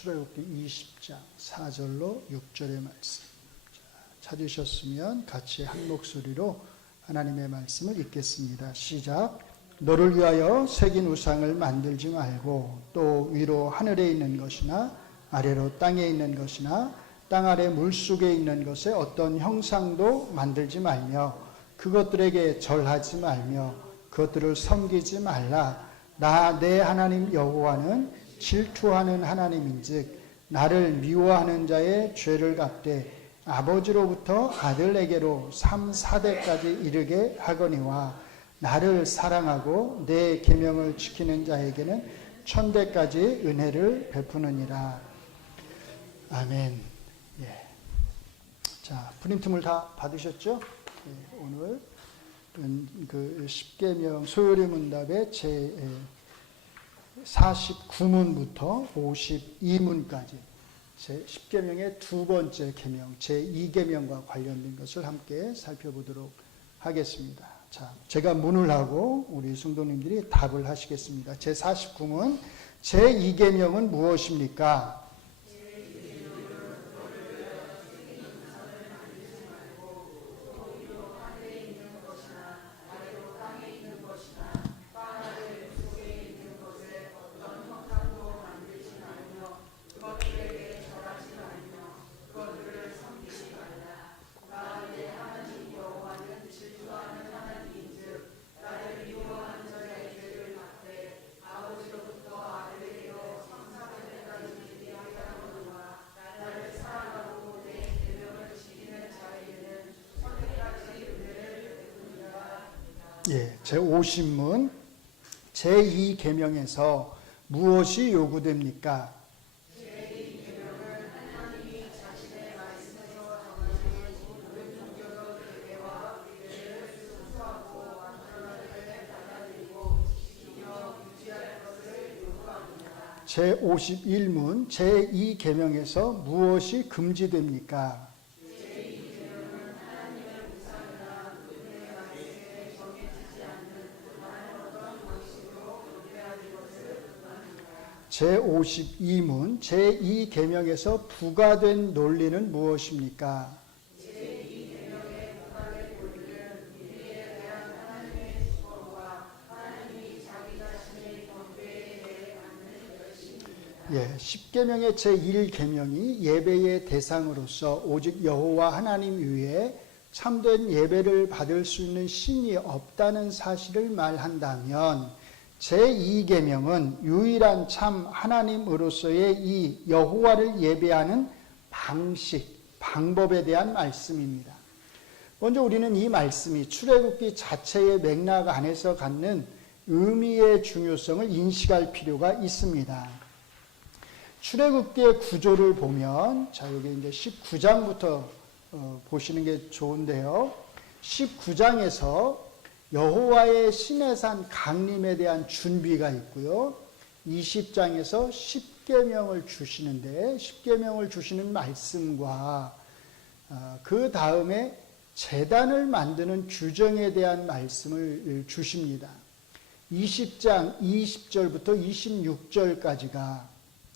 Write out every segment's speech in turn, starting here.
출애굽기 20장 4절로 6절의 말씀. 찾으셨으면 같이 한 목소리로 하나님의 말씀을 읽겠습니다. 시작. 너를 위하여 새긴 우상을 만들지 말고 또 위로 하늘에 있는 것이나 아래로 땅에 있는 것이나 땅 아래 물속에 있는 것에 어떤 형상도 만들지 말며 그것들에게 절하지 말며 그것들을 섬기지 말라. 나 내 하나님 여호와는 질투하는 하나님인즉 나를 미워하는 자의 죄를 갚되 아버지로부터 아들에게로 3, 4대까지 이르게 하거니와 나를 사랑하고 내 계명을 지키는 자에게는 1000대까지 은혜를 베푸느니라. 아멘. 예. 자, 프린트물 다 받으셨죠? 예, 오늘 그 십계명 소요리 문답의 제 49문부터 52문까지 제 10계명의 두 번째 계명, 제 2계명과 관련된 것을 함께 살펴보도록 하겠습니다. 자, 제가 문을 하고 우리 성도님들이 답을 하시겠습니다. 제 49문, 제 2계명은 무엇입니까? 예, 제50문 제2계명에서 무엇이 요구됩니까? 제2계명은 하나님이 자신의 말씀에서 정하신 모든 종교적 예배와 예배를 순수하고 완전하게 받아들이고 지키며 유지할 것을 요구합니다. 제51문 제2계명에서 무엇이 금지됩니까? 제52문 제2계명에서 부과된 논리는 무엇입니까? 제2계명에 부과된 논리는 미래에 대한 하나님의 주권과 하나님이 자기 자신의 경배에 대해 갖는 열심입니다. 예, 10계명의 제1계명이 예배의 대상으로서 오직 여호와 하나님 외에 참된 예배를 받을 수 있는 신이 없다는 사실을 말한다면 제2계명은 유일한 참 하나님으로서의 이 여호와를 예배하는 방법에 대한 말씀입니다. 먼저 우리는 이 말씀이 출애굽기 자체의 맥락 안에서 갖는 의미의 중요성을 인식할 필요가 있습니다. 출애굽기의 구조를 보면, 자, 여기 이제 19장부터 보시는 게 좋은데요. 19장에서 여호와의 시내산 강림에 대한 준비가 있고요. 20장에서 10계명을 주시는데 10계명을 주시는 말씀과 그 다음에 제단을 만드는 규정에 대한 말씀을 주십니다. 20장 20절부터 26절까지가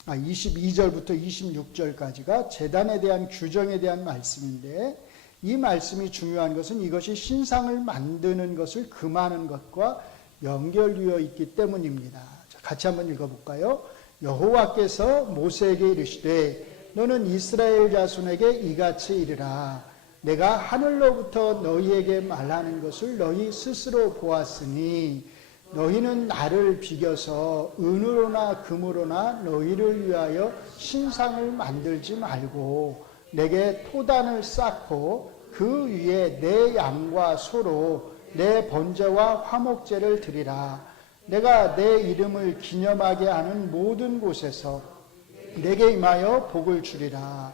22절부터 26절까지가 제단에 대한 규정에 대한 말씀인데 이 말씀이 중요한 것은 이것이 신상을 만드는 것을 금하는 것과 연결되어 있기 때문입니다. 자, 같이 한번 읽어볼까요? 여호와께서 모세에게 이르시되 너는 이스라엘 자손에게 이같이 이르라. 내가 하늘로부터 너희에게 말하는 것을 너희 스스로 보았으니 너희는 나를 비겨서 은으로나 금으로나 너희를 위하여 신상을 만들지 말고 내게 토단을 쌓고 그 위에 내 양과 소로 내 번제와 화목제를 드리라. 내가 내 이름을 기념하게 하는 모든 곳에서 내게 임하여 복을 주리라.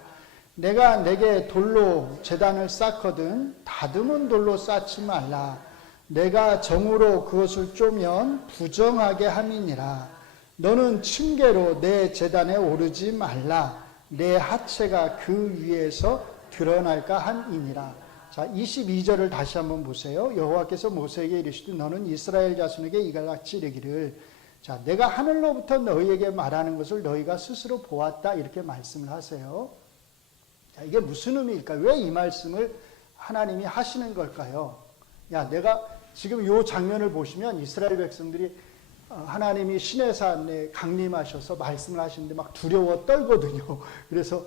내가 내게 돌로 제단을 쌓거든 다듬은 돌로 쌓지 말라. 내가 정으로 그것을 쪼면 부정하게 함이니라. 너는 층계로 내 제단에 오르지 말라. 내 하체가 그 위에서 드러날까 함이니라. 자, 22절을 다시 한번 보세요. 여호와께서 모세에게 이르시되 너는 이스라엘 자손에게 이같이 이르기를 자, 내가 하늘로부터 너희에게 말하는 것을 너희가 스스로 보았다 이렇게 말씀을 하세요. 자, 이게 무슨 의미일까? 왜 이 말씀을 하나님이 하시는 걸까요? 야, 내가 지금 이 장면을 보시면 이스라엘 백성들이 하나님이 시내산에 강림하셔서 말씀을 하시는데 막 두려워 떨거든요. 그래서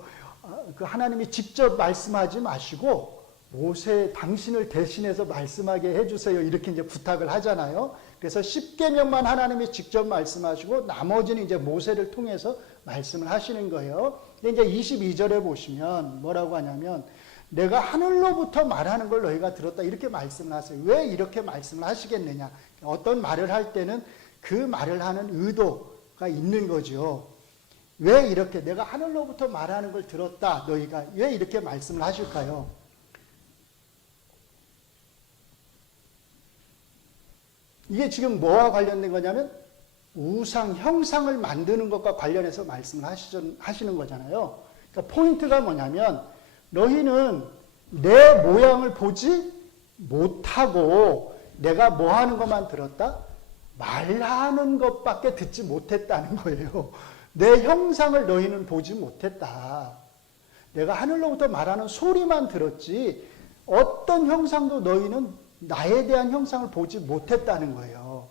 그 하나님이 직접 말씀하지 마시고 모세 당신을 대신해서 말씀하게 해주세요. 이렇게 이제 부탁을 하잖아요. 그래서 10계명만 하나님이 직접 말씀하시고 나머지는 이제 모세를 통해서 말씀을 하시는 거예요. 근데 이제 22절에 보시면 뭐라고 하냐면 내가 하늘로부터 말하는 걸 너희가 들었다 이렇게 말씀을 하세요. 왜 이렇게 말씀을 하시겠느냐? 어떤 말을 할 때는 그 말을 하는 의도가 있는 거죠. 왜 이렇게 내가 하늘로부터 말하는 걸 들었다 너희가 왜 이렇게 말씀을 하실까요? 이게 지금 뭐와 관련된 거냐면 우상, 형상을 만드는 것과 관련해서 말씀을 하시는 거잖아요. 그러니까 포인트가 뭐냐면 너희는 내 모양을 보지 못하고 내가 뭐 하는 것만 들었다? 말하는 것밖에 듣지 못했다는 거예요. 내 형상을 너희는 보지 못했다. 내가 하늘로부터 말하는 소리만 들었지 어떤 형상도 너희는 나에 대한 형상을 보지 못했다는 거예요.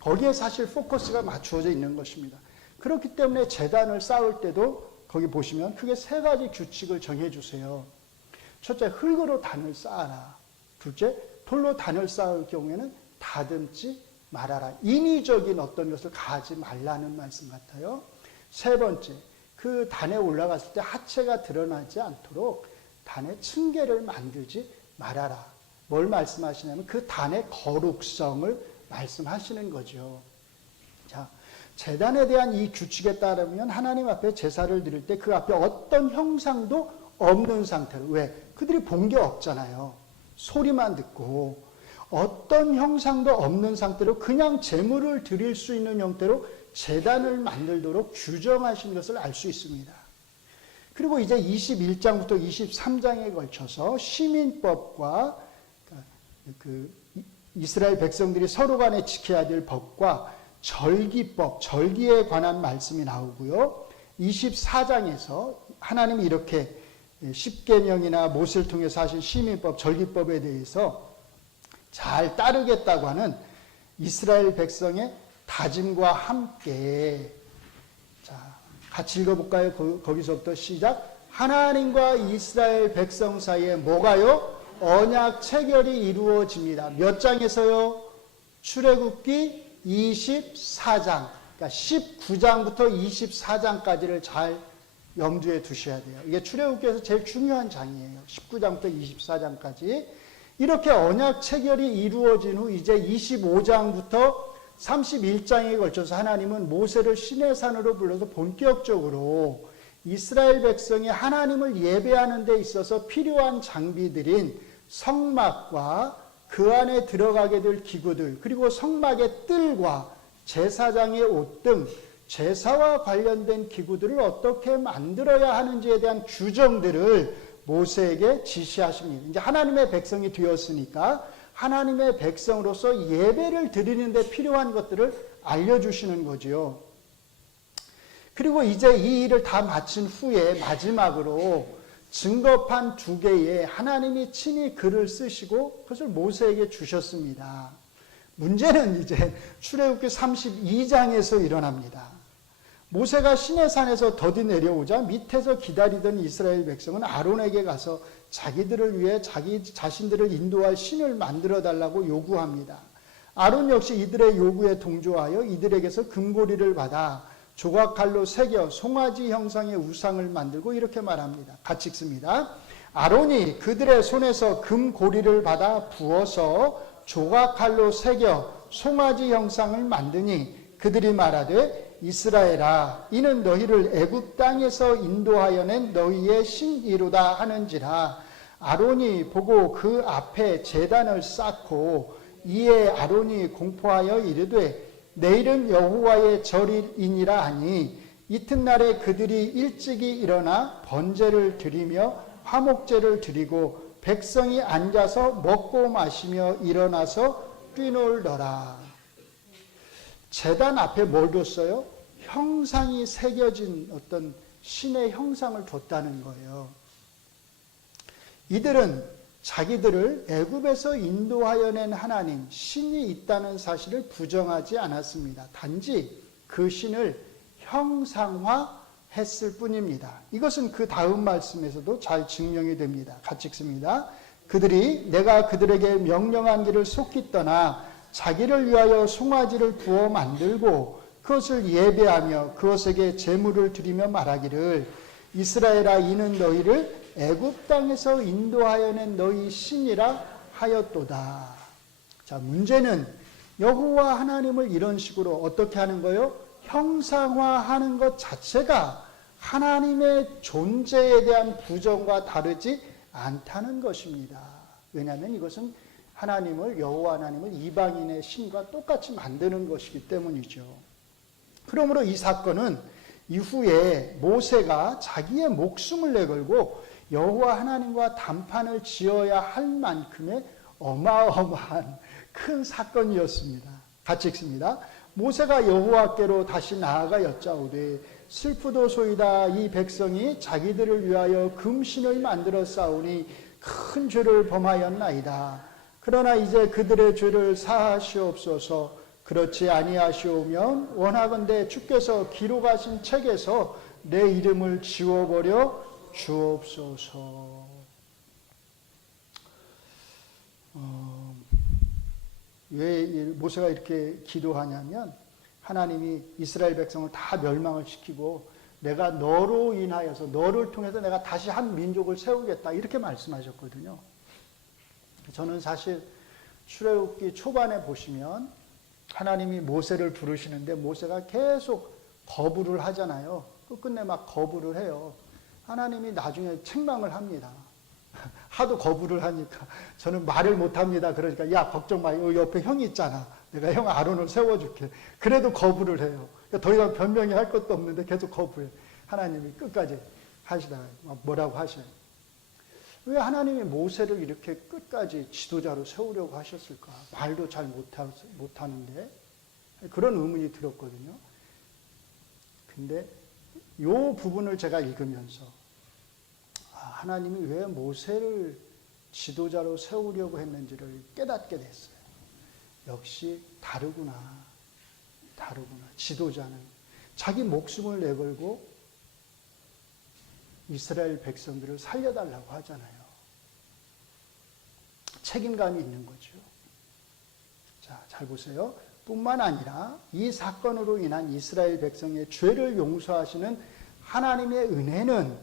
거기에 사실 포커스가 맞추어져 있는 것입니다. 그렇기 때문에 제단을 쌓을 때도 거기 보시면 크게 세 가지 규칙을 정해주세요. 첫째, 흙으로 단을 쌓아라. 둘째, 돌로 단을 쌓을 경우에는 다듬지 말아라. 인위적인 어떤 것을 가하지 말라는 말씀 같아요. 세 번째, 그 단에 올라갔을 때 하체가 드러나지 않도록 단에 층계를 만들지 말아라. 뭘 말씀하시냐면 그 단의 거룩성을 말씀하시는 거죠. 자, 제단에 대한 이 규칙에 따르면 하나님 앞에 제사를 드릴 때 그 앞에 어떤 형상도 없는 상태로, 왜? 그들이 본 게 없잖아요. 소리만 듣고 어떤 형상도 없는 상태로 그냥 제물을 드릴 수 있는 형태로 제단을 만들도록 규정하신 것을 알 수 있습니다. 그리고 이제 21장부터 23장에 걸쳐서 시민법과 그 이스라엘 백성들이 서로 간에 지켜야 될 법과 절기법, 절기에 관한 말씀이 나오고요. 24장에서 하나님이 이렇게 10계명이나 모세를 통해서 하신 시민법, 절기법에 대해서 잘 따르겠다고 하는 이스라엘 백성의 다짐과 함께, 자, 같이 읽어볼까요? 거기서부터 시작. 하나님과 이스라엘 백성 사이에 뭐가요? 언약 체결이 이루어집니다. 몇 장에서요? 출애굽기 24장, 그러니까 19장부터 24장까지를 잘 염두에 두셔야 돼요. 이게 출애굽기에서 제일 중요한 장이에요. 19장부터 24장까지. 이렇게 언약 체결이 이루어진 후 이제 25장부터 31장에 걸쳐서 하나님은 모세를 시내산으로 불러서 본격적으로 이스라엘 백성이 하나님을 예배하는 데 있어서 필요한 장비들인 성막과 그 안에 들어가게 될 기구들, 그리고 성막의 뜰과 제사장의 옷 등 제사와 관련된 기구들을 어떻게 만들어야 하는지에 대한 규정들을 모세에게 지시하십니다. 이제 하나님의 백성이 되었으니까 하나님의 백성으로서 예배를 드리는 데 필요한 것들을 알려주시는 거죠. 그리고 이제 이 일을 다 마친 후에 마지막으로 증거판 2개에 하나님이 친히 글을 쓰시고 그것을 모세에게 주셨습니다. 문제는 이제 출애굽기 32장에서 일어납니다. 모세가 시내산에서 더디 내려오자 밑에서 기다리던 이스라엘 백성은 아론에게 가서 자기들을 위해 자기 자신들을 인도할 신을 만들어 달라고 요구합니다. 아론 역시 이들의 요구에 동조하여 이들에게서 금고리를 받아 조각칼로 새겨 송아지 형상의 우상을 만들고 이렇게 말합니다. 같이 읽습니다. 아론이 그들의 손에서 금고리를 받아 부어서 조각칼로 새겨 송아지 형상을 만드니 그들이 말하되 이스라엘아 이는 너희를 애굽 땅에서 인도하여 낸 너희의 신이로다 하는지라. 아론이 보고 그 앞에 제단을 쌓고 이에 아론이 공포하여 이르되 내일은 여호와의 절이니라 하니 이튿날에 그들이 일찍이 일어나 번제를 드리며 화목제를 드리고 백성이 앉아서 먹고 마시며 일어나서 뛰놀더라. 제단 앞에 뭘 뒀어요? 형상이 새겨진 어떤 신의 형상을 뒀다는 거예요. 이들은 자기들을 애굽에서 인도하여 낸 하나님, 신이 있다는 사실을 부정하지 않았습니다. 단지 그 신을 형상화했을 뿐입니다. 이것은 그 다음 말씀에서도 잘 증명이 됩니다. 같이 읽습니다. 그들이 내가 그들에게 명령한 길을 속히 떠나 자기를 위하여 송아지를 구워 만들고 그것을 예배하며 그것에게 제물을 드리며 말하기를 이스라엘아 이는 너희를 애굽 땅에서 인도하여 낸 너희 신이라 하였도다. 자, 문제는 여호와 하나님을 이런 식으로 어떻게 하는 거예요? 형상화하는 것 자체가 하나님의 존재에 대한 부정과 다르지 않다는 것입니다. 왜냐하면 이것은 하나님을, 여호와 하나님을 이방인의 신과 똑같이 만드는 것이기 때문이죠. 그러므로 이 사건은 이후에 모세가 자기의 목숨을 내걸고 여호와 하나님과 담판을 지어야 할 만큼의 어마어마한 큰 사건이었습니다. 같이 읽습니다. 모세가 여호와께로 다시 나아가 여짜오되 슬프도소이다. 이 백성이 자기들을 위하여 금신을 만들어 싸우니 큰 죄를 범하였나이다. 그러나 이제 그들의 죄를 사하시옵소서. 그렇지 아니하시오면 원하건대 주께서 기록하신 책에서 내 이름을 지워버려 주옵소서. 왜 모세가 이렇게 기도하냐면 하나님이 이스라엘 백성을 다 멸망을 시키고 내가 너로 인하여서 너를 통해서 내가 다시 한 민족을 세우겠다 이렇게 말씀하셨거든요. 저는 사실 출애굽기 초반에 보시면 하나님이 모세를 부르시는데 모세가 계속 거부를 하잖아요. 끝끝내 막 거부를 해요. 하나님이 나중에 책망을 합니다. 하도 거부를 하니까 저는 말을 못합니다. 그러니까 야 걱정 마. 옆에 형이 있잖아. 내가 형 아론을 세워줄게. 그래도 거부를 해요. 그러니까 더 이상 변명이 할 것도 없는데 계속 거부해. 하나님이 끝까지 하시다가 뭐라고 하셔요. 왜 하나님이 모세를 이렇게 끝까지 지도자로 세우려고 하셨을까? 말도 잘 못하는데 그런 의문이 들었거든요. 근데 이 부분을 제가 읽으면서 하나님이 왜 모세를 지도자로 세우려고 했는지를 깨닫게 됐어요. 역시 다르구나. 지도자는 자기 목숨을 내걸고 이스라엘 백성들을 살려달라고 하잖아요. 책임감이 있는 거죠. 자, 잘 보세요. 뿐만 아니라 이 사건으로 인한 이스라엘 백성의 죄를 용서하시는 하나님의 은혜는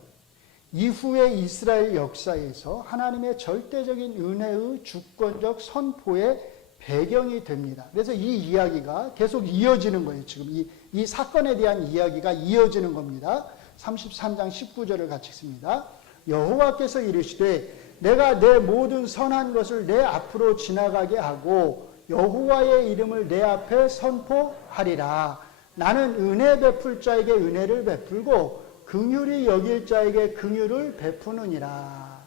이후의 이스라엘 역사에서 하나님의 절대적인 은혜의 주권적 선포의 배경이 됩니다. 그래서 이 이야기가 계속 이어지는 거예요. 지금 이 사건에 대한 이야기가 이어지는 겁니다. 33장 19절을 같이 읽습니다. 여호와께서 이르시되 내가 내 모든 선한 것을 내 앞으로 지나가게 하고 여호와의 이름을 내 앞에 선포하리라. 나는 은혜 베풀 자에게 은혜를 베풀고 긍휼히 여길 자에게 긍휼을 베푸느니라.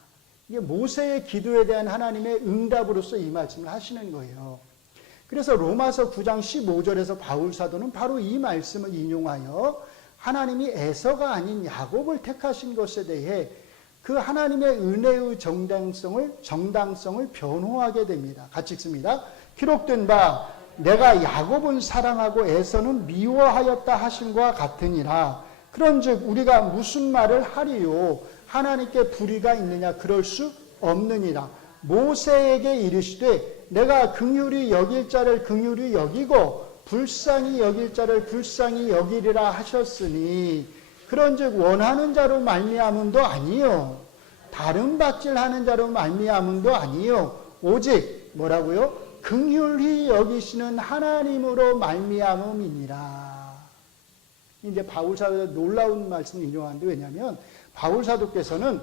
이게 모세의 기도에 대한 하나님의 응답으로서 이 말씀을 하시는 거예요. 그래서 로마서 9장 15절에서 바울 사도는 바로 이 말씀을 인용하여 하나님이 에서가 아닌 야곱을 택하신 것에 대해 그 하나님의 은혜의 정당성을 변호하게 됩니다. 같이 읽습니다. 기록된 바 내가 야곱은 사랑하고 에서는 미워하였다 하심과 같으니라. 그런즉 우리가 무슨 말을 하리요? 하나님께 불의가 있느냐? 그럴 수 없느니라. 모세에게 이르시되 내가 긍휼히 여길 자를 긍휼히 여기고 불쌍히 여길 자를 불쌍히 여기리라 하셨으니 그런즉 원하는 자로 말미암음도 아니요 다른 밧질하는 자로 말미암음도 아니요 오직 뭐라고요? 긍휼히 여기시는 하나님으로 말미암음이니라. 이제 바울 사도가 놀라운 말씀을 인용하는데 왜냐하면 바울 사도께서는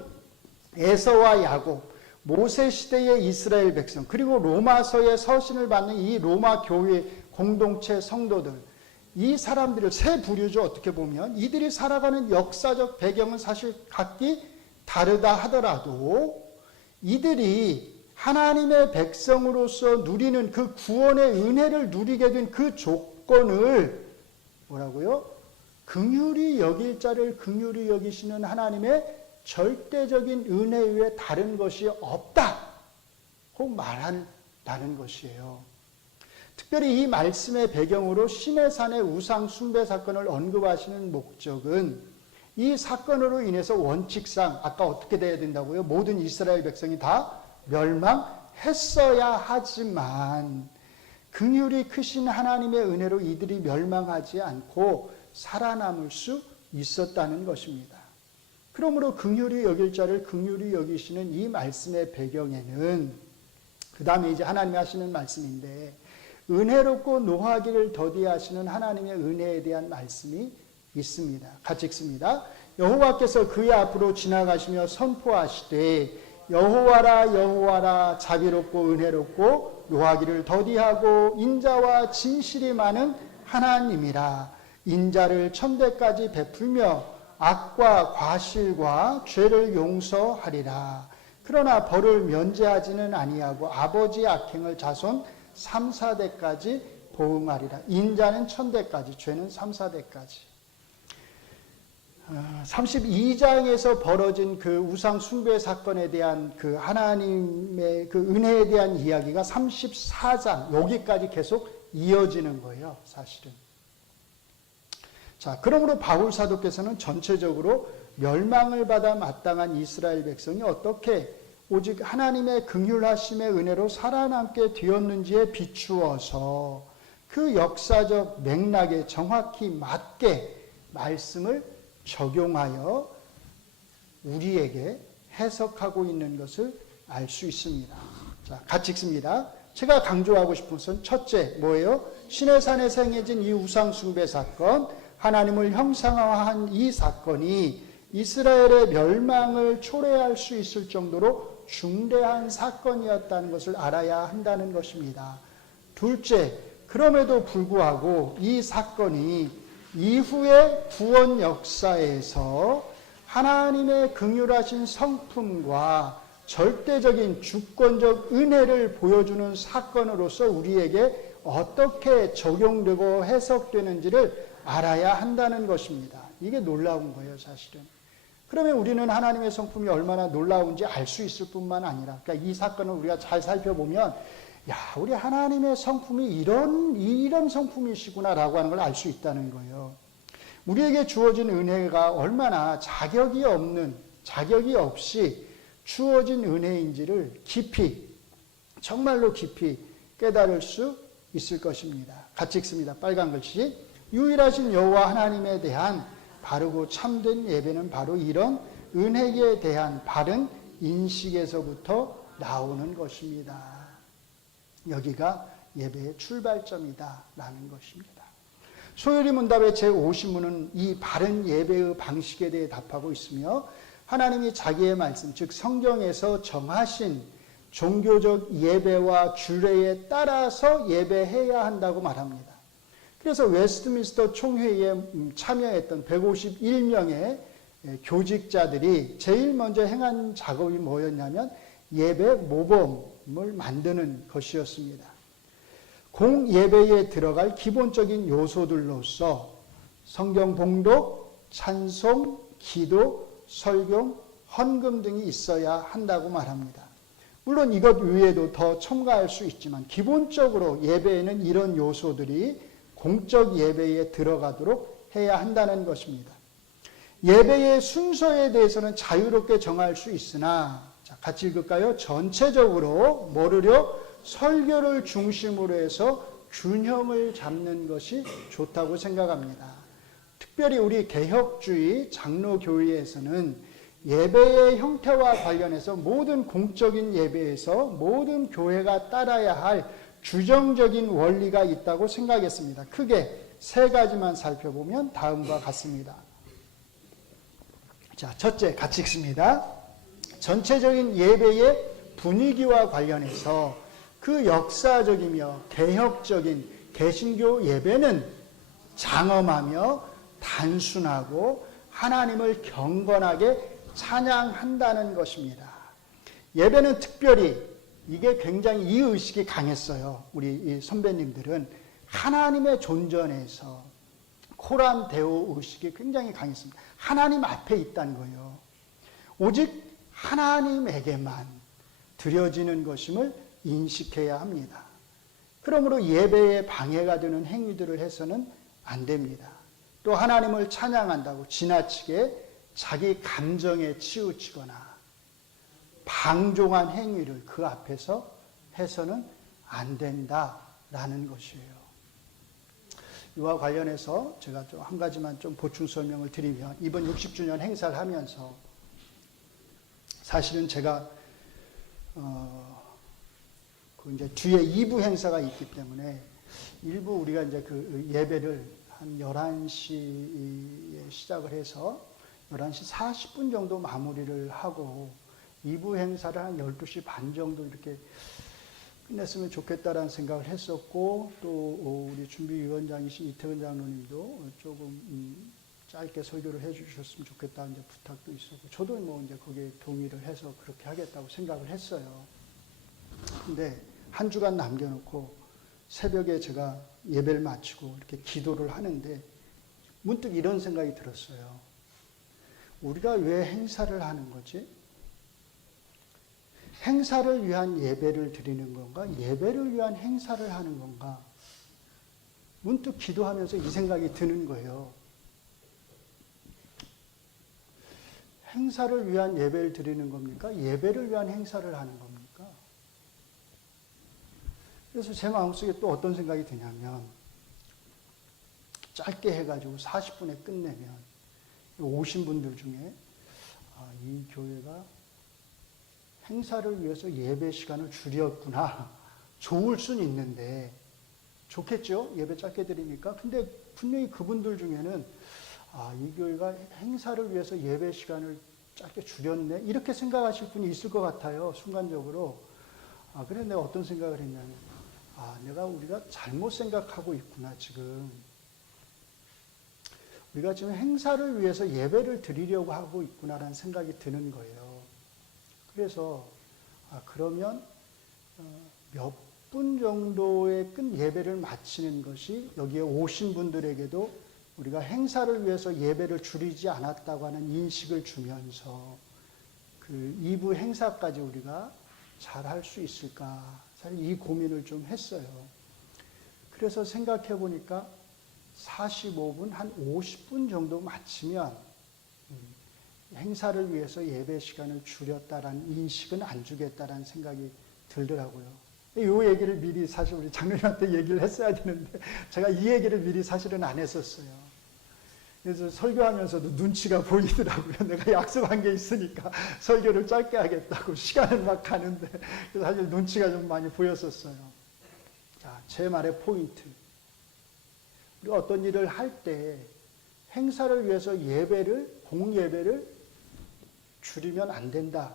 에서와 야곱, 모세 시대의 이스라엘 백성 그리고 로마서의 서신을 받는 이 로마 교회 공동체 성도들 이 사람들을 세 부류죠. 어떻게 보면 이들이 살아가는 역사적 배경은 사실 각기 다르다 하더라도 이들이 하나님의 백성으로서 누리는 그 구원의 은혜를 누리게 된 그 조건 주권을 뭐라고요? 긍휼히 여길 자를 긍휼히 여기시는 하나님의 절대적인 은혜 외에 다른 것이 없다고 말한다는 것이에요. 특별히 이 말씀의 배경으로 시내산의 우상 숭배 사건을 언급하시는 목적은 이 사건으로 인해서 원칙상 아까 어떻게 돼야 된다고요? 모든 이스라엘 백성이 다 멸망했어야 하지만 긍휼이 크신 하나님의 은혜로 이들이 멸망하지 않고 살아남을 수 있었다는 것입니다. 그러므로 긍휼히 여길 자를 긍휼히 여기시는 이 말씀의 배경에는 그 다음에 이제 하나님이 하시는 말씀인데 은혜롭고 노하기를 더디하시는 하나님의 은혜에 대한 말씀이 있습니다. 같이 읽습니다. 여호와께서 그의 앞으로 지나가시며 선포하시되 여호와라 여호와라 자비롭고 은혜롭고 노하기를 더디하고 인자와 진실이 많은 하나님이라. 인자를 천대까지 베풀며 악과 과실과 죄를 용서하리라. 그러나 벌을 면제하지는 아니하고 아버지 악행을 자손 3, 4대까지 보응하리라. 인자는 천대까지, 죄는 3, 4대까지. 32장에서 벌어진 그 우상 숭배 사건에 대한 그 하나님의 그 은혜에 대한 이야기가 34장 여기까지 계속 이어지는 거예요, 사실은. 자, 그러므로 바울 사도께서는 전체적으로 멸망을 받아 마땅한 이스라엘 백성이 어떻게 오직 하나님의 긍휼하심의 은혜로 살아남게 되었는지에 비추어서 그 역사적 맥락에 정확히 맞게 말씀을 적용하여 우리에게 해석하고 있는 것을 알 수 있습니다. 자, 같이 읽습니다. 제가 강조하고 싶은 것은 첫째, 뭐예요? 시내산에서 행해진 이 우상숭배 사건, 하나님을 형상화한 이 사건이 이스라엘의 멸망을 초래할 수 있을 정도로 중대한 사건이었다는 것을 알아야 한다는 것입니다. 둘째, 그럼에도 불구하고 이 사건이 이후의 구원 역사에서 하나님의 긍휼하신 성품과 절대적인 주권적 은혜를 보여주는 사건으로서 우리에게 어떻게 적용되고 해석되는지를 알아야 한다는 것입니다. 이게 놀라운 거예요, 사실은. 그러면 우리는 하나님의 성품이 얼마나 놀라운지 알 수 있을 뿐만 아니라, 그러니까 이 사건을 우리가 잘 살펴보면 야, 우리 하나님의 성품이 이런 성품이시구나라고 하는 걸 알 수 있다는 거예요. 우리에게 주어진 은혜가 얼마나 자격이 없이 주어진 은혜인지를 깊이, 정말로 깊이 깨달을 수 있을 것입니다. 같이 읽습니다. 빨간 글씨. 유일하신 여호와 하나님에 대한 바르고 참된 예배는 바로 이런 은혜에 대한 바른 인식에서부터 나오는 것입니다. 여기가 예배의 출발점이다라는 것입니다. 소요리 문답의 제50문은 이 바른 예배의 방식에 대해 답하고 있으며 하나님이 자기의 말씀, 즉 성경에서 정하신 종교적 예배와 규례에 따라서 예배해야 한다고 말합니다. 그래서 웨스트민스터 총회에 참여했던 151명의 교직자들이 제일 먼저 행한 작업이 뭐였냐면 예배 모범을 만드는 것이었습니다. 공예배에 들어갈 기본적인 요소들로서 성경 봉독, 찬송, 기도, 설교, 헌금 등이 있어야 한다고 말합니다. 물론 이것 외에도 더 첨가할 수 있지만 기본적으로 예배에는 이런 요소들이 공적 예배에 들어가도록 해야 한다는 것입니다. 예배의 순서에 대해서는 자유롭게 정할 수 있으나, 자, 같이 읽을까요? 전체적으로 뭐를요? 설교를 중심으로 해서 균형을 잡는 것이 좋다고 생각합니다. 특별히 우리 개혁주의 장로교회에서는 예배의 형태와 관련해서 모든 공적인 예배에서 모든 교회가 따라야 할 규정적인 원리가 있다고 생각했습니다. 크게 세 가지만 살펴보면 다음과 같습니다. 자, 첫째, 같이 읽습니다. 전체적인 예배의 분위기와 관련해서 그 역사적이며 개혁적인 개신교 예배는 장엄하며 단순하고 하나님을 경건하게 찬양한다는 것입니다. 예배는 특별히 이게 굉장히 이 의식이 강했어요. 우리 이 선배님들은 하나님의 존전에서 코람 데오 의식이 굉장히 강했습니다. 하나님 앞에 있다는 거예요. 오직 하나님에게만 드려지는 것임을 인식해야 합니다. 그러므로 예배에 방해가 되는 행위들을 해서는 안 됩니다. 또 하나님을 찬양한다고 지나치게 자기 감정에 치우치거나 방종한 행위를 그 앞에서 해서는 안 된다라는 것이에요. 이와 관련해서 제가 좀 한 가지만 좀 보충 설명을 드리면, 이번 60주년 행사를 하면서 사실은 제가 그 이제 뒤에 2부 행사가 있기 때문에 일부 우리가 이제 그 예배를 한 11시에 시작을 해서 11시 40분 정도 마무리를 하고 2부 행사를 한 12시 반 정도 이렇게 끝냈으면 좋겠다라는 생각을 했었고, 또 우리 준비위원장이신 이태근 장로님도 조금 짧게 설교를 해주셨으면 좋겠다는 이제 부탁도 있었고, 저도 뭐 이제 거기에 동의를 해서 그렇게 하겠다고 생각을 했어요. 근데 한 주간 남겨놓고 새벽에 제가 예배를 마치고 이렇게 기도를 하는데 문득 이런 생각이 들었어요. 우리가 왜 행사를 하는 거지? 행사를 위한 예배를 드리는 건가? 예배를 위한 행사를 하는 건가? 문득 기도하면서 이 생각이 드는 거예요. 행사를 위한 예배를 드리는 겁니까? 예배를 위한 행사를 하는 겁니까? 그래서 제 마음속에 또 어떤 생각이 드냐면, 짧게 해가지고 40분에 끝내면 오신 분들 중에 이 교회가 행사를 위해서 예배 시간을 줄였구나. 좋을 수는 있는데, 좋겠죠? 예배 짧게 드리니까. 근데 분명히 그분들 중에는 이 교회가 행사를 위해서 예배 시간을 짧게 줄였네. 이렇게 생각하실 분이 있을 것 같아요. 순간적으로. 그래 내가 어떤 생각을 했냐면, 우리가 잘못 생각하고 있구나, 지금. 우리가 지금 행사를 위해서 예배를 드리려고 하고 있구나라는 생각이 드는 거예요. 그래서 그러면 몇 분 정도의 끝 예배를 마치는 것이 여기에 오신 분들에게도 우리가 행사를 위해서 예배를 줄이지 않았다고 하는 인식을 주면서 그 2부 행사까지 우리가 잘 할 수 있을까? 사실 이 고민을 좀 했어요. 그래서 생각해 보니까 45분, 한 50분 정도 마치면 행사를 위해서 예배 시간을 줄였다라는 인식은 안 주겠다라는 생각이 들더라고요. 이 얘기를 미리 사실 우리 장로님한테 얘기를 했어야 되는데 제가 이 얘기를 미리 사실은 안 했었어요. 그래서 설교하면서도 눈치가 보이더라고요. 내가 약속한 게 있으니까 설교를 짧게 하겠다고 시간은 막 가는데 그래서 사실 눈치가 좀 많이 보였었어요. 자, 제 말의 포인트. 우리가 어떤 일을 할 때 행사를 위해서 공예배를 줄이면 안 된다.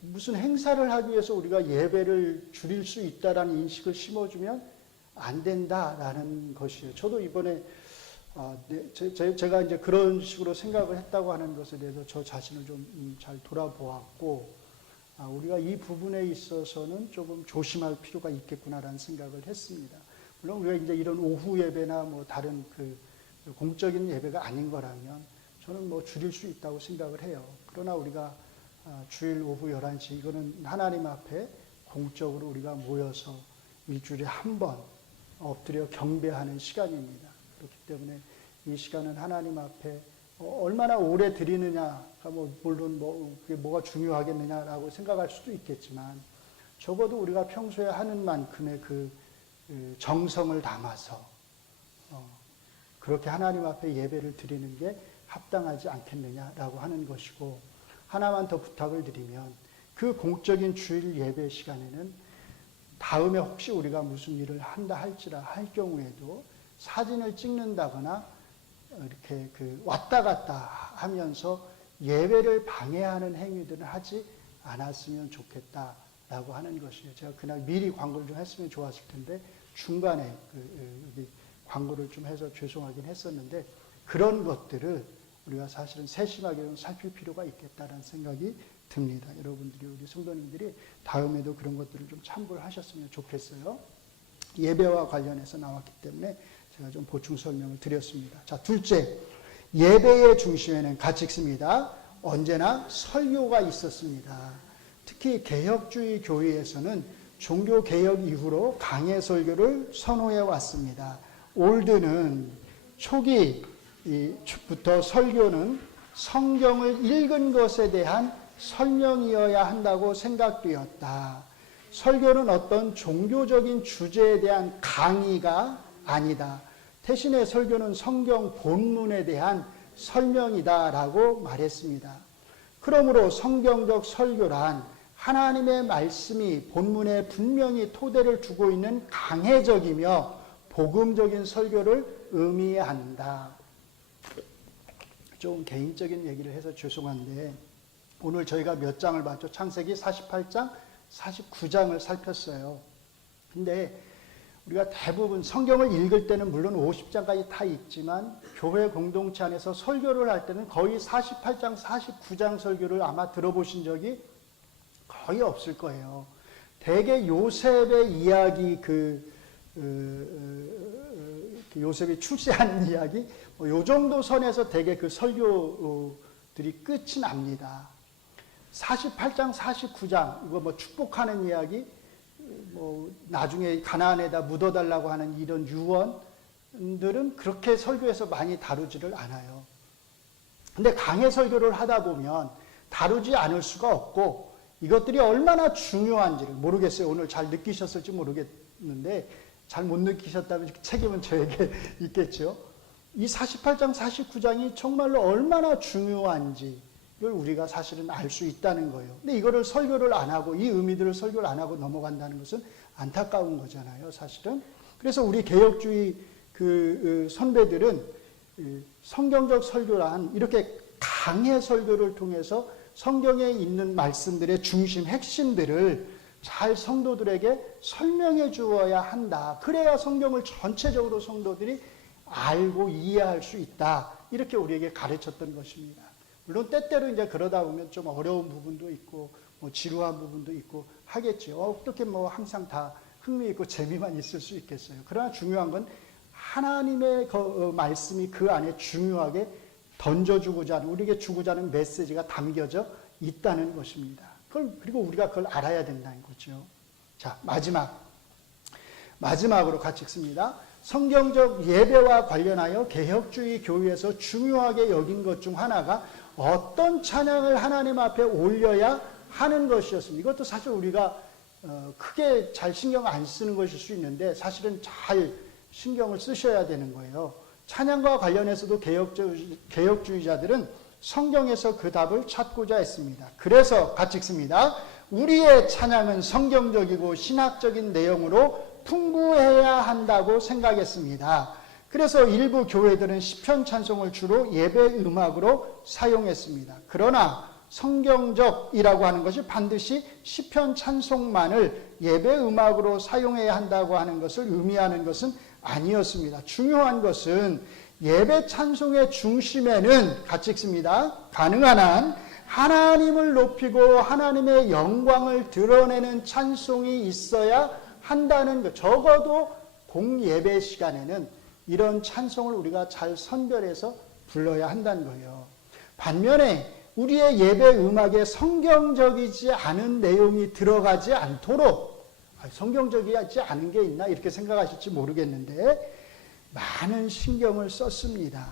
무슨 행사를 하기 위해서 우리가 예배를 줄일 수 있다라는 인식을 심어주면 안 된다라는 것이에요. 저도 이번에 제가 이제 그런 식으로 생각을 했다고 하는 것에 대해서 저 자신을 좀 잘 돌아보았고, 우리가 이 부분에 있어서는 조금 조심할 필요가 있겠구나라는 생각을 했습니다. 물론 우리가 이제 이런 오후 예배나 뭐 다른 그 공적인 예배가 아닌 거라면 저는 뭐 줄일 수 있다고 생각을 해요. 그러나 우리가 주일 오후 11시, 이거는 하나님 앞에 공적으로 우리가 모여서 일주일에 한 번 엎드려 경배하는 시간입니다. 그렇기 때문에 이 시간은 하나님 앞에 얼마나 오래 드리느냐가 물론 그게 뭐가 중요하겠느냐라고 생각할 수도 있겠지만, 적어도 우리가 평소에 하는 만큼의 그 정성을 담아서 그렇게 하나님 앞에 예배를 드리는 게 합당하지 않겠느냐라고 하는 것이고, 하나만 더 부탁을 드리면 그 공적인 주일 예배 시간에는 다음에 혹시 우리가 무슨 일을 한다 할 경우에도 사진을 찍는다거나 이렇게 왔다 갔다 하면서 예배를 방해하는 행위들을 하지 않았으면 좋겠다라고 하는 것이에요. 제가 그날 미리 광고를 좀 했으면 좋았을 텐데 중간에 여기 광고를 좀 해서 죄송하긴 했었는데, 그런 것들을 우리가 사실은 세심하게 좀 살필 필요가 있겠다라는 생각이 듭니다. 여러분들이, 우리 성도님들이 다음에도 그런 것들을 좀 참고를 하셨으면 좋겠어요. 예배와 관련해서 나왔기 때문에 제가 좀 보충 설명을 드렸습니다. 자, 둘째, 예배의 중심에는 같이 읽습니다. 언제나 설교가 있었습니다. 특히 개혁주의 교회에서는 종교개혁 이후로 강해 설교를 선호해 왔습니다. 올드는 초기부터 설교는 성경을 읽은 것에 대한 설명이어야 한다고 생각되었다. 설교는 어떤 종교적인 주제에 대한 강의가 아니다. 대신에 설교는 성경 본문에 대한 설명이다라고 말했습니다. 그러므로 성경적 설교란 하나님의 말씀이 본문에 분명히 토대를 두고 있는 강해적이며 복음적인 설교를 의미한다. 좀 개인적인 얘기를 해서 죄송한데 오늘 저희가 몇 장을 봤죠? 창세기 48장, 49장을 살폈어요. 근데 우리가 대부분 성경을 읽을 때는 물론 50장까지 다 읽지만 교회 공동체 안에서 설교를 할 때는 거의 48장, 49장 설교를 아마 들어보신 적이 거의 없을 거예요. 대개 요셉의 이야기, 요셉이 출세하는 이야기, 요 정도 선에서 대개 그 설교들이 끝이 납니다. 48장, 49장, 이거 뭐 축복하는 이야기, 뭐 나중에 가나안에다 묻어달라고 하는 이런 유언들은 그렇게 설교에서 많이 다루지를 않아요. 근데 강해 설교를 하다 보면 다루지 않을 수가 없고 이것들이 얼마나 중요한지를 모르겠어요. 오늘 잘 느끼셨을지 모르겠는데 잘 못 느끼셨다면 책임은 저에게 있겠죠. 이 48장, 49장이 정말로 얼마나 중요한지 이걸 우리가 사실은 알 수 있다는 거예요. 근데 이거를 설교를 안 하고 이 의미들을 설교를 안 하고 넘어간다는 것은 안타까운 거잖아요, 사실은. 그래서 우리 개혁주의 선배들은 성경적 설교란 이렇게 강해 설교를 통해서 성경에 있는 말씀들의 중심, 핵심들을 잘 성도들에게 설명해 주어야 한다. 그래야 성경을 전체적으로 성도들이 알고 이해할 수 있다. 이렇게 우리에게 가르쳤던 것입니다. 물론 때때로 이제 그러다 보면 좀 어려운 부분도 있고 뭐 지루한 부분도 있고 하겠죠. 어떻게 뭐 항상 다 흥미있고 재미만 있을 수 있겠어요. 그러나 중요한 건 하나님의 말씀이 그 안에 중요하게 던져주고자 하는, 우리에게 주고자 하는 메시지가 담겨져 있다는 것입니다. 그리고 우리가 그걸 알아야 된다는 거죠. 자, 마지막으로 같이 읽습니다. 성경적 예배와 관련하여 개혁주의 교회에서 중요하게 여긴 것 중 하나가 어떤 찬양을 하나님 앞에 올려야 하는 것이었습니다. 이것도 사실 우리가 크게 잘 신경 안 쓰는 것일 수 있는데 사실은 잘 신경을 쓰셔야 되는 거예요. 찬양과 관련해서도 개혁주의자들은 성경에서 그 답을 찾고자 했습니다. 그래서 같이 읽습니다. 우리의 찬양은 성경적이고 신학적인 내용으로 풍부해야 한다고 생각했습니다. 그래서 일부 교회들은 시편 찬송을 주로 예배 음악으로 사용했습니다. 그러나 성경적이라고 하는 것이 반드시 시편 찬송만을 예배 음악으로 사용해야 한다고 하는 것을 의미하는 것은 아니었습니다. 중요한 것은 예배 찬송의 중심에는 같이 읽습니다. 가능한 한 하나님을 높이고 하나님의 영광을 드러내는 찬송이 있어야 한다는 것. 적어도 공예배 시간에는 이런 찬송을 우리가 잘 선별해서 불러야 한다는 거예요. 반면에 우리의 예배 음악에 성경적이지 않은 내용이 들어가지 않도록, 성경적이지 않은 게 있나 이렇게 생각하실지 모르겠는데 많은 신경을 썼습니다.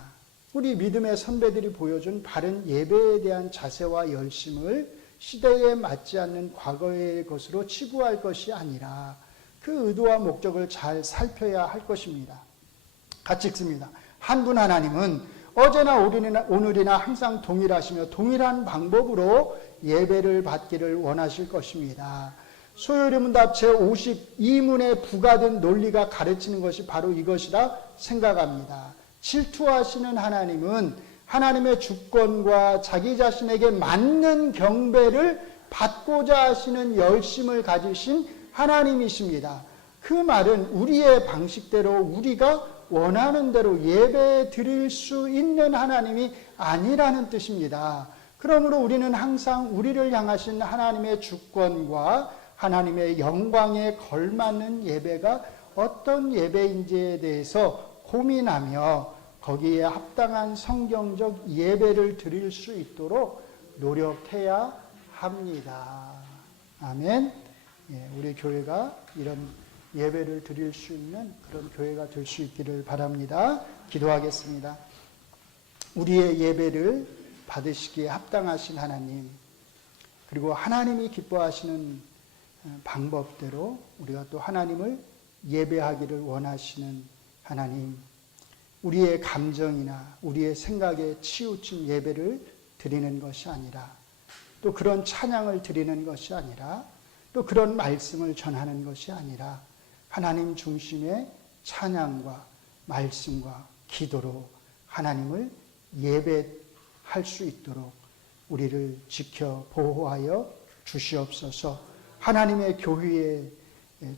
우리 믿음의 선배들이 보여준 바른 예배에 대한 자세와 열심을 시대에 맞지 않는 과거의 것으로 치부할 것이 아니라 그 의도와 목적을 잘 살펴야 할 것입니다. 같이 읽습니다. 한 분 하나님은 어제나 오늘이나 항상 동일하시며 동일한 방법으로 예배를 받기를 원하실 것입니다. 소요리문답 제52문에 부과된 논리가 가르치는 것이 바로 이것이라 생각합니다. 질투하시는 하나님은 하나님의 주권과 자기 자신에게 맞는 경배를 받고자 하시는 열심을 가지신 하나님이십니다. 그 말은 우리의 방식대로 우리가 원하는 대로 예배 드릴 수 있는 하나님이 아니라는 뜻입니다. 그러므로 우리는 항상 우리를 향하신 하나님의 주권과 하나님의 영광에 걸맞는 예배가 어떤 예배인지에 대해서 고민하며 거기에 합당한 성경적 예배를 드릴 수 있도록 노력해야 합니다. 아멘. 예, 우리 교회가 이런 예배를 드릴 수 있는 그런 교회가 될 수 있기를 바랍니다. 기도하겠습니다. 우리의 예배를 받으시기에 합당하신 하나님, 그리고 하나님이 기뻐하시는 방법대로 우리가 또 하나님을 예배하기를 원하시는 하나님, 우리의 감정이나 우리의 생각에 치우친 예배를 드리는 것이 아니라, 또 그런 찬양을 드리는 것이 아니라, 또 그런 말씀을 전하는 것이 아니라 하나님 중심의 찬양과 말씀과 기도로 하나님을 예배할 수 있도록 우리를 지켜 보호하여 주시옵소서. 하나님의 교회의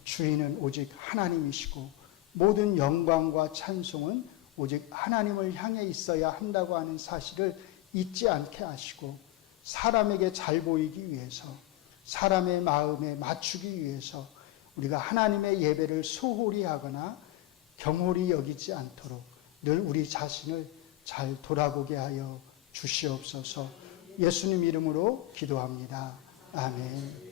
주인은 오직 하나님이시고 모든 영광과 찬송은 오직 하나님을 향해 있어야 한다고 하는 사실을 잊지 않게 하시고, 사람에게 잘 보이기 위해서, 사람의 마음에 맞추기 위해서 우리가 하나님의 예배를 소홀히 하거나 경홀히 여기지 않도록 늘 우리 자신을 잘 돌아보게 하여 주시옵소서. 예수님 이름으로 기도합니다. 아멘.